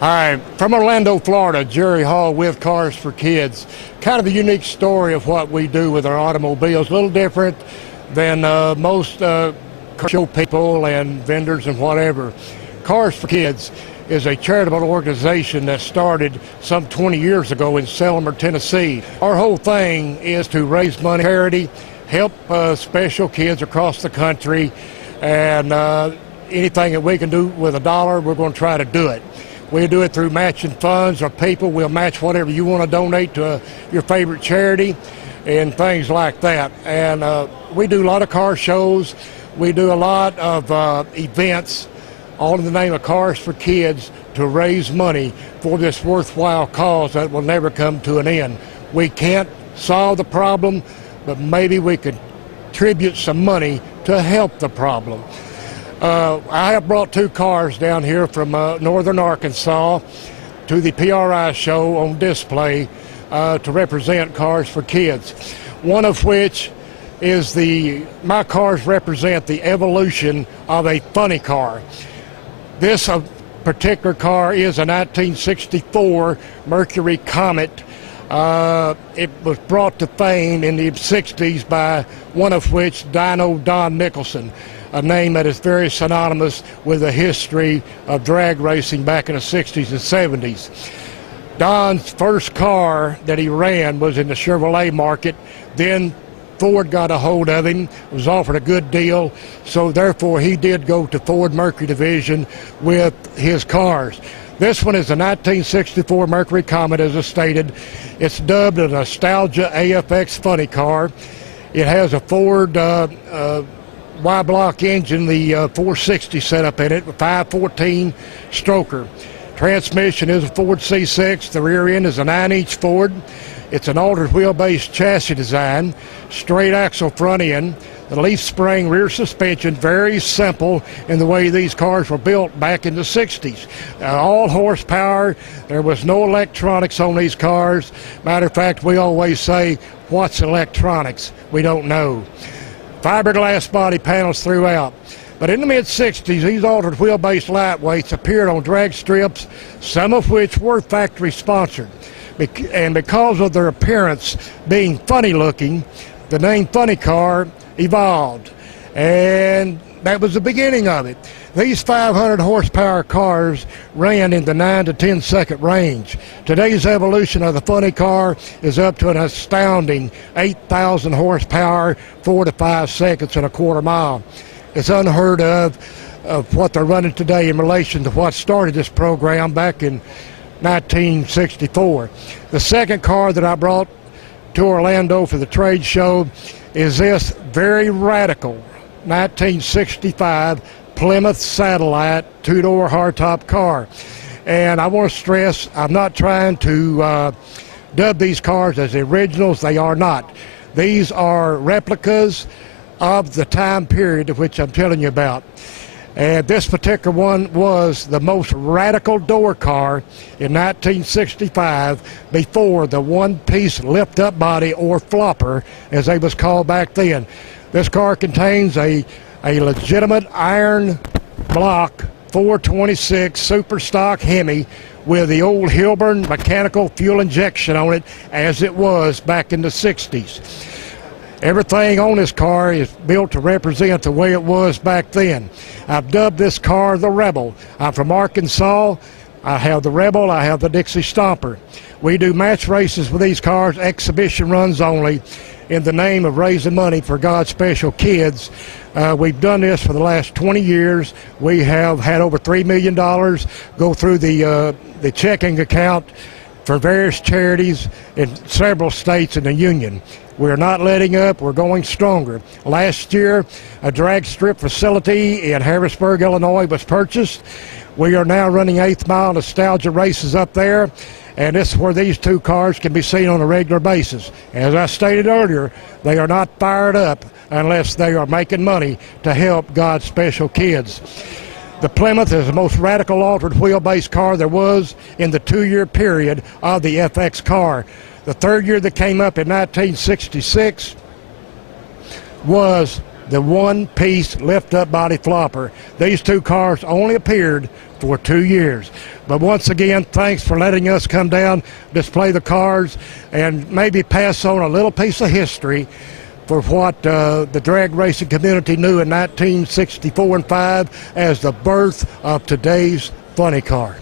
Hi, from Orlando, Florida, Jerry Hall with Cars for Kids. Kind of a unique story of what we do with our automobiles. A little different than most car show people and vendors and whatever. Cars for Kids is a charitable organization that started some 20 years ago in Selmer, Tennessee. Our whole thing is to raise money for charity, help special kids across the country, and anything that we can do with a dollar, we're going to try to do it. We do it through matching funds or people. We'll match whatever you want to donate to your favorite charity and things like that. And we do a lot of car shows. We do a lot of events, all in the name of Cars for Kids, to raise money for this worthwhile cause that will never come to an end. We can't solve the problem, but maybe we could contribute some money to help the problem. I have brought two cars down here from northern Arkansas to the PRI show on display to represent Cars for Kids. One of which is my cars represent the evolution of a funny car. This particular car is a 1964 Mercury Comet. It was brought to fame in the 60s by one of which, Dino Don Nicholson, a name that is very synonymous with the history of drag racing back in the 60s and 70s. Don's first car that he ran was in the Chevrolet market. Then Ford got a hold of him, was offered a good deal, so therefore he did go to Ford Mercury division with his cars. This one is a 1964 Mercury Comet, as I stated. It's dubbed a Nostalgia AFX funny car. It has a Ford Y-block engine, the 460 setup in it, with 514 stroker. Transmission is a Ford C6. The rear end is a 9-inch Ford. It's an altered wheelbase chassis design, straight axle front end, the leaf spring rear suspension, very simple in the way these cars were built back in the 60s. All horsepower. There was no electronics on these cars. Matter of fact, we always say, what's electronics? We don't know. Fiberglass body panels throughout. But in the mid-60s, these altered wheelbase lightweights appeared on drag strips, some of which were factory sponsored. And because of their appearance being funny looking, the name funny car evolved. And that was the beginning of it. These 500 horsepower cars ran in the 9 to 10 second range. Today's evolution of the funny car is up to an astounding 8,000 horsepower, 4 to 5 seconds and a quarter mile. It's unheard of what they're running today in relation to what started this program back in 1964. The second car that I brought to Orlando for the trade show is this very radical 1965 Plymouth Satellite two-door hardtop car. And I want to stress, I'm not trying to dub these cars as the originals. They are not. These are replicas of the time period of which I'm telling you about. And this particular one was the most radical door car in 1965 before the one-piece lift-up body, or flopper, as they was called back then. This car contains a legitimate iron block 426 super stock Hemi with the old Hilburn mechanical fuel injection on it, as it was back in the 60s. Everything on this car is built to represent the way it was back then. I've dubbed this car the Rebel. I'm from Arkansas. I have the Rebel, I have the Dixie Stomper. We do match races with these cars, exhibition runs only, in the name of raising money for God's special kids. We've done this for the last 20 years. We have had over $3 million go through the checking account for various charities in several states in the Union. We're not letting up. We're going stronger. Last year, a drag strip facility in Harrisburg, Illinois was purchased. We are now running 8th Mile Nostalgia races up there, and this is where these two cars can be seen on a regular basis. As I stated earlier, they are not fired up unless they are making money to help God's special kids. The Plymouth is the most radical altered wheelbase car there was in the 2-year period of the FX car. The third year that came up in 1966 was the one-piece lift-up body flopper. These two cars only appeared for 2 years. But once again, thanks for letting us come down, display the cars, and maybe pass on a little piece of history for what the drag racing community knew in 1964 and 5 as the birth of today's funny car.